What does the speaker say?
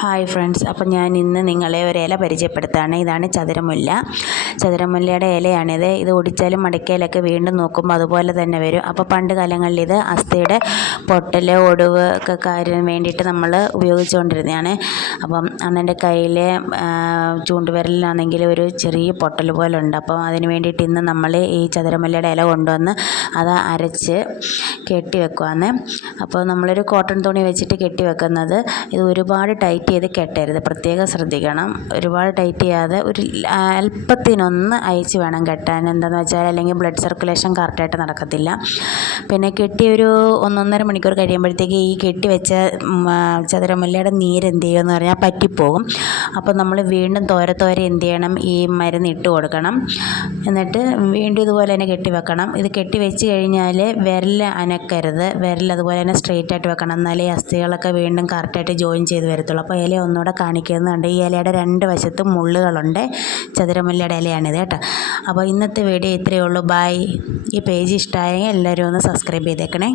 Hi friends, അപ്പം ഞാൻ ഇന്ന് നിങ്ങളെ ഒരു ഇല പരിചയപ്പെടുത്താണ്. ഇതാണ് ചതുരമുല്ല. ചതുരമുല്ലയുടെ ഇലയാണിത്. ഇത് ഒടിച്ചാലും മടക്കിയാലൊക്കെ വീണ്ടും നോക്കുമ്പോൾ അതുപോലെ തന്നെ വരും. അപ്പോൾ പണ്ട് കാലങ്ങളിൽ ഇത് അസ്ഥിയുടെ പൊട്ടൽ, ഒടിവ് ഒക്കെ കാര്യം വേണ്ടിയിട്ട് നമ്മൾ ഉപയോഗിച്ചുകൊണ്ടിരുന്നതാണ്. അപ്പം അന്നെൻ്റെ കയ്യിൽ ചൂണ്ടുവിരലിലാണെങ്കിൽ ഒരു ചെറിയ പൊട്ടൽ പോലെ ഉണ്ട്. അപ്പം അതിന് വേണ്ടിയിട്ട് ഇന്ന് നമ്മൾ ഈ ചതുരമുല്ലയുടെ ഇല കൊണ്ടുവന്ന് അത് അരച്ച് കെട്ടി വെക്കുവാണ്. അപ്പോൾ നമ്മളൊരു കോട്ടൺ തുണി വെച്ചിട്ട് കെട്ടി വെക്കുന്നത്. ഇത് ഒരുപാട് ടൈറ്റ് ചെയ്ത് കെട്ടരുത്, പ്രത്യേകം ശ്രദ്ധിക്കണം. ഒരുപാട് ടൈറ്റ് ചെയ്യാതെ ഒരു അല്പത്തിനൊന്ന് അയച്ച് വേണം കെട്ടാൻ. എന്താണെന്ന് വെച്ചാൽ അല്ലെങ്കിൽ ബ്ലഡ് സർക്കുലേഷൻ കറക്റ്റായിട്ട് നടക്കത്തില്ല. പിന്നെ കെട്ടി ഒരു 1-1.5 മണിക്കൂർ കഴിയുമ്പോഴത്തേക്ക് ഈ കെട്ടി വെച്ച ചതുരമുല്ലയുടെ നീര് എന്ത് ചെയ്യുമെന്ന് പറഞ്ഞാൽ പറ്റിപ്പോകും. അപ്പോൾ നമ്മൾ വീണ്ടും തോരെ എന്ത് ചെയ്യണം, ഈ മരുന്ന് ഇട്ട് കൊടുക്കണം. എന്നിട്ട് വീണ്ടും ഇതുപോലെ തന്നെ കെട്ടി വെക്കണം. ഇത് കെട്ടി വെച്ച് കഴിഞ്ഞാൽ വിരൽ അനക്കരുത്, വിരൽ അതുപോലെ തന്നെ സ്ട്രെയിറ്റ് ആയിട്ട് വെക്കണം. എന്നാലേ ഈ അസ്ഥികളൊക്കെ വീണ്ടും കറക്റ്റായിട്ട് ജോയിൻ ചെയ്ത് വരത്തുള്ളൂ. അപ്പോൾ ഇല ഒന്നുകൂടെ കാണിക്കുന്നുണ്ട്. ഈ ഇലയുടെ 2 വശത്തും മുള്ളുകളുണ്ട്. ചതുരമുല്ലയുടെ ഇലയാണിത് കേട്ടോ. അപ്പോൾ ഇന്നത്തെ വീഡിയോ ഇത്രയേ ഉള്ളൂ. ബൈ. ഈ പേജ് ഇഷ്ടമായെങ്കിൽ എല്ലാവരും ഒന്ന് സബ്സ്ക്രൈബ് ചെയ്തേക്കണേ.